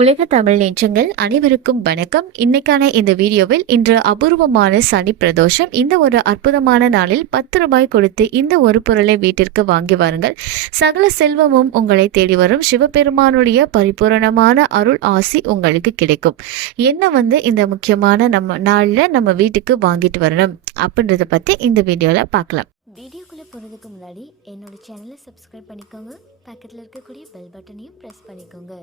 உலக தமிழ் நெஞ்சங்கள் அனைவருக்கும் வணக்கம். இன்னைக்கான இந்த வீடியோவில் இன்று அபூர்வமான சனி பிரதோஷம். இந்த ஒரு அற்புதமான நாளில் பத்து ரூபாய் கொடுத்து இந்த ஒரு பொருளை வீட்டிற்கு வாங்கி வாருங்கள். சகல செல்வமும் உங்களை தேடி வரும். சிவபெருமானுடைய பரிபூரணமான அருள் ஆசி உங்களுக்கு கிடைக்கும். என்ன வந்து இந்த முக்கியமான நம்ம நாளில் நம்ம வீட்டுக்கு வாங்கிட்டு வரணும் அப்படின்றத பற்றி இந்த வீடியோவில் பார்க்கலாம். வீடியோக்குள்ளே போகிறதுக்கு முன்னாடி என்னோட சேனலை சப்ஸ்கிரைப் பண்ணிக்கோங்க. பக்கத்தில் இருக்கக்கூடிய பெல் பட்டனையும் ப்ரெஸ் பண்ணிக்கோங்க.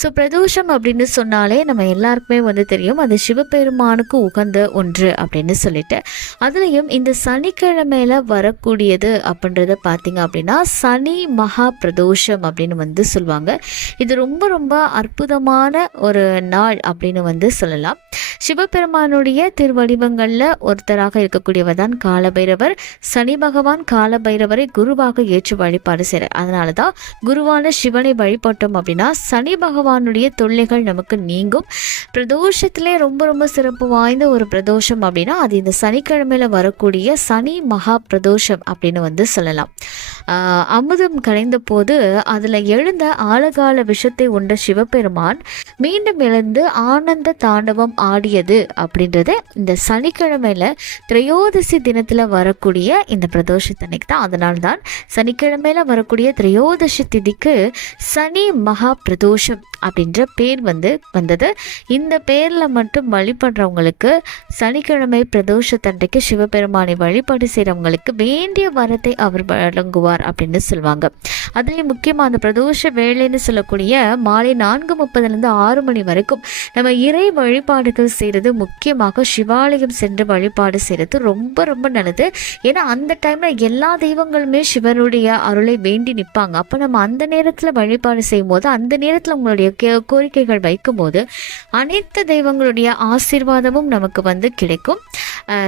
ஸோ பிரதோஷம் அப்படின்னு சொன்னாலே நம்ம எல்லாருக்குமே வந்து தெரியும். அது சிவபெருமானுக்கு உகந்த ஒன்று அப்படின்னு சொல்லிட்டு. அதுலேயும் இந்த சனிக்கிழமையில் வரக்கூடியது அப்படின்றத பார்த்தீங்க அப்படின்னா சனி மகா பிரதோஷம் அப்படின்னு வந்து சொல்லுவாங்க. இது ரொம்ப ரொம்ப அற்புதமான ஒரு நாள் அப்படின்னு வந்து சொல்லலாம். சிவபெருமானுடைய திருவடிவங்களில் ஒருத்தராக இருக்கக்கூடியவர் தான் காலபைரவர். சனி பகவான் காலபைரவரை குருவாக ஏற்று வழிபாடு செய்கிறார் அதனால தான் குருவான சிவனை வழிபட்டோம் அப்படின்னா சனி பகவான் பகவானுடைய தொல்லைகள் நமக்கு நீங்கும். பிரதோஷத்திலே ரொம்ப ரொம்ப சிறப்பு வாய்ந்த ஒரு பிரதோஷம் அப்படின்னா அது இந்த சனிக்கிழமையில வரக்கூடிய சனி மகா பிரதோஷம் அப்படின்னு வந்து சொல்லலாம். ஆஹ் அமுதம் கலைந்த போது அதில் எழுந்த ஆழகால விஷத்தை உண்ட சிவபெருமான் மீண்டும் எழுந்து ஆனந்த தாண்டவம் ஆடியது அப்படின்றது இந்த சனிக்கிழமையில திரையோதசி தினத்தில் வரக்கூடிய இந்த பிரதோஷத்தன்னைக்கு தான். அதனால்தான் தான் வரக்கூடிய திரையோதசி திதிக்கு சனி மகா பிரதோஷம் அப்படின்ற பேர் வந்து வந்தது. இந்த பேரில் மட்டும் வழிபடுறவங்களுக்கு சனிக்கிழமை பிரதோஷத்தன்றைக்கு சிவபெருமானை வழிபாடு செய்கிறவங்களுக்கு வேண்டிய வரத்தை அவர் வழங்குவார் அப்படின்னு சொல்லுவாங்க. அதுலேயும் முக்கியமாக அந்த பிரதோஷ வேலைன்னு சொல்லக்கூடிய மாலை நான்கு முப்பதுலேருந்து ஆறு மணி வரைக்கும் நம்ம இறை வழிபாடுகள் செய்கிறது முக்கியமாக சிவாலயம் சென்று வழிபாடு செய்கிறது ரொம்ப ரொம்ப நல்லது. ஏன்னா அந்த டைமில் எல்லா தெய்வங்களுமே சிவனுடைய அருளை வேண்டி நிற்பாங்க அப்போ நம்ம அந்த நேரத்தில் வழிபாடு செய்யும் போது அந்த நேரத்தில் உங்களுடைய கே- கோரிக்கைகள் வைக்கும்போது அனைத்து தெய்வங்களுடைய ஆசீர்வாதமும் நமக்கு வந்து கிடைக்கும்.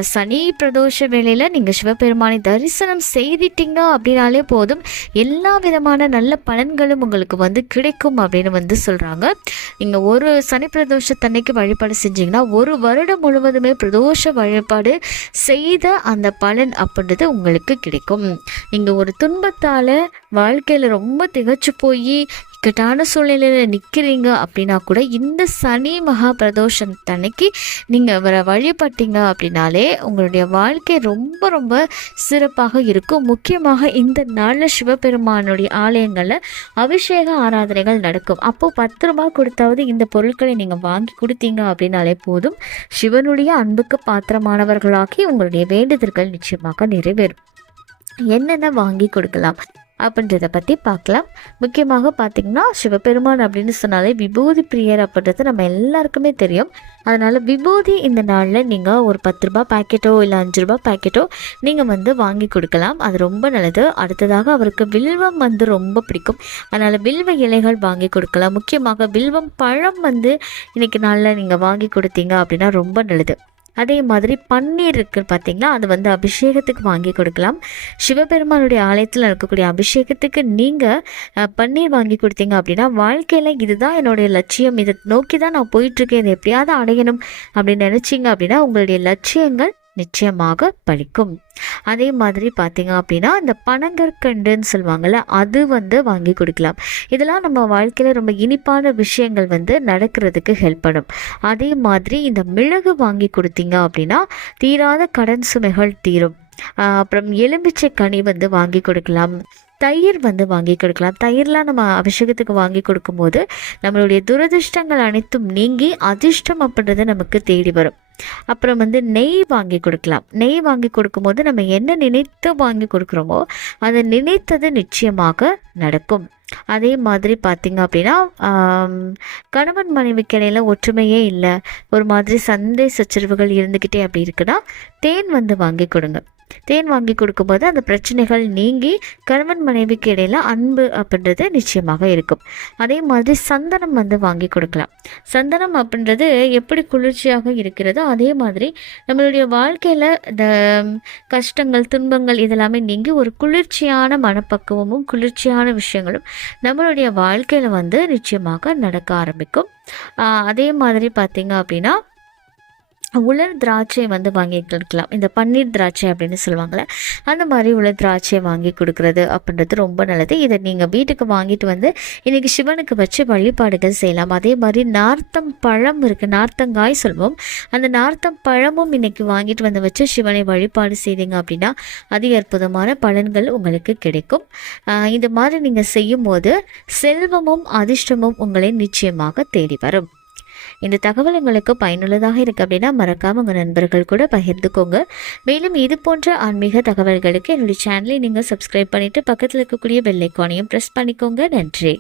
சனி பிரதோஷ வேளையில் நீங்கள் சிவபெருமானை தரிசனம் செய்திட்டீங்க அப்படின்னாலே போதும். எல்லா விதமான நல்ல பலன்களும் உங்களுக்கு வந்து கிடைக்கும் அப்படின்னு வந்து சொல்கிறாங்க நீங்கள் ஒரு சனி பிரதோஷத்தன்னைக்கு வழிபாடு செஞ்சீங்கன்னா ஒரு வருடம் முழுவதுமே பிரதோஷ வழிபாடு செய்த அந்த பலன் அப்படின்றது உங்களுக்கு கிடைக்கும். நீங்கள் ஒரு துன்பத்தால் வாழ்க்கையில் ரொம்ப திகச்சு போய் இக்கட்டான சூழ்நிலையில் நிற்கிறீங்க அப்படின்னா கூட இந்த சனி மகா பிரதோஷம் அன்னைக்கு நீங்கள் அவரை வழிபட்டீங்க அப்படின்னாலே உங்களுடைய வாழ்க்கை ரொம்ப ரொம்ப சிறப்பாக இருக்கும். முக்கியமாக இந்த நாளில் சிவபெருமானுடைய ஆலயங்களில் அபிஷேக ஆராதனைகள் நடக்கும். அப்போது பத்து ரூபாய் கொடுத்தாவது இந்த பொருட்களை நீங்கள் வாங்கி கொடுத்தீங்க அப்படின்னாலே போதும். சிவனுடைய அன்புக்கு பாத்திரமானவர்களாகி உங்களுடைய வேண்டுதல்கள் நிச்சயமாக நிறைவேறும். என்னென்ன வாங்கி கொடுக்கலாம்? அப்படின்றத பற்றி பார்க்கலாம். முக்கியமாக பார்த்திங்கன்னா சிவபெருமான் அப்படின்னு சொன்னாலே விபூதி பிரியர் அப்படின்றது நம்ம எல்லாருக்குமே தெரியும். அதனால் விபூதி இந்த நாளில் நீங்கள் ஒரு பத்து ரூபா பாக்கெட்டோ இல்லை அஞ்சு ரூபா பாக்கெட்டோ நீங்கள் வந்து வாங்கி கொடுக்கலாம். அது ரொம்ப நல்லது. அடுத்ததாக அவருக்கு வில்வம் வந்து ரொம்ப பிடிக்கும். அதனால் வில்வ இலைகள் வாங்கி கொடுக்கலாம். முக்கியமாக வில்வம் பழம் வந்து இன்றைக்கி நாளில் நீங்கள் வாங்கி கொடுத்தீங்க அப்படின்னா ரொம்ப நல்லது. அதே மாதிரி பன்னீர் இருக்குது பார்த்தீங்களா அது வந்து அபிஷேகத்துக்கு வாங்கி கொடுக்கலாம். சிவபெருமானுடைய ஆலயத்தில் இருக்கக்கூடிய அபிஷேகத்துக்கு நீங்கள் பன்னீர் வாங்கி கொடுத்தீங்க அப்படின்னா வாழ்க்கையில் இதுதான் என்னுடைய லட்சியம். இதை நோக்கி தான் நான் போயிட்டுருக்கேன் இதை எப்படியாவது அடையணும் அப்படின்னு நினச்சிங்க அப்படின்னா உங்களுடைய லட்சியங்கள் நிச்சயமாக பழிக்கும். அதே மாதிரி பார்த்தீங்க அப்படின்னா இந்த பனங்கற்கண்டுன்னு சொல்லுவாங்கள்ல அது வந்து வாங்கி கொடுக்கலாம். இதெல்லாம் நம்ம வாழ்க்கையில் ரொம்ப இனிப்பான விஷயங்கள் வந்து நடக்கிறதுக்கு ஹெல்ப் பண்ணும். அதே மாதிரி இந்த மிளகு வாங்கி கொடுத்தீங்க அப்படின்னா தீராத கடன் சுமைகள் தீரும். அப்புறம் எலும்பிச்சை கனி வந்து வாங்கி கொடுக்கலாம். தயிர் வந்து வாங்கி கொடுக்கலாம். தயிர்லாம் நம்ம அபிஷேகத்துக்கு வாங்கி கொடுக்கும்போது நம்மளுடைய துரதிர்ஷ்டங்கள் அனைத்தும் நீங்கி அதிர்ஷ்டம் அப்படின்றது நமக்கு தேடி வரும். அப்புறம் வந்து நெய் வாங்கி கொடுக்கலாம். நெய் வாங்கி கொடுக்கும்போது நம்ம என்ன நினைத்து வாங்கி கொடுக்குறோமோ அதை நினைத்தது நிச்சயமாக நடக்கும். அதே மாதிரி பார்த்தீங்க அப்படின்னா கணவன் மனைவிக்கு இடையில ஒற்றுமையே இல்லை. ஒரு மாதிரி சந்தை சச்சரவுகள் இருந்துக்கிட்டே அப்படி இருக்குன்னா தேன் வந்து வாங்கி கொடுங்க. தேன் வாங்கி கொடுக்கும்போது அந்த பிரச்சனைகள் நீங்கி கணவன் மனைவிக்கு இடையில அன்பு அப்படின்றது நிச்சயமாக இருக்கும். அதே மாதிரி சந்தனம் வந்து வாங்கி கொடுக்கலாம். சந்தனம் அப்படின்றது எப்படி குளிர்ச்சியாக இருக்கிறதோ அதே மாதிரி நம்மளுடைய வாழ்க்கையில் இந்த கஷ்டங்கள் துன்பங்கள் இதெல்லாமே நீங்கி ஒரு குளிர்ச்சியான மனப்பக்குவமும் குளிர்ச்சியான விஷயங்களும் நம்மளுடைய வாழ்க்கையில் வந்து நிச்சயமாக நடக்க ஆரம்பிக்கும். அதே மாதிரி பார்த்தீங்க அப்படின்னா உலர் திராட்சை வந்து வாங்கி கொடுக்கலாம் இந்த பன்னீர் திராட்சை அப்படின்னு சொல்லுவாங்கள்ல அந்த மாதிரி உலர் திராட்சையை வாங்கி கொடுக்குறது அப்படின்றது ரொம்ப நல்லது. இதை நீங்கள் வீட்டுக்கு வாங்கிட்டு வந்து இன்றைக்கி சிவனுக்கு வச்சு வழிபாடுகள் செய்யலாம். அதே மாதிரி நார்த்தம் பழம் இருக்குது நார்த்தங்காய் சொல்வோம். அந்த நார்த்தம் பழமும் இன்றைக்கி வாங்கிட்டு வந்து வச்சு சிவனை வழிபாடு செய்தீங்க அப்படின்னா அதிக அற்புதமான பலன்கள் உங்களுக்கு கிடைக்கும். இந்த மாதிரி நீங்கள் செய்யும் போது செல்வமும் அதிர்ஷ்டமும் உங்களை நிச்சயமாக தேடி வரும். இந்த தகவல் உங்களுக்கு பயனுள்ளதாக இருக்குது அப்படின்னா மறக்காம உங்கள் நண்பர்கள் கூட பகிர்ந்துக்கோங்க. மேலும் இது போன்ற ஆன்மீக தகவல்களுக்கு என்னுடைய சேனலை நீங்கள் சப்ஸ்கிரைப் பண்ணிவிட்டு பக்கத்தில் இருக்கக்கூடிய பெல் ஐக்கானையும் ப்ரெஸ் பண்ணிக்கோங்க. நன்றி.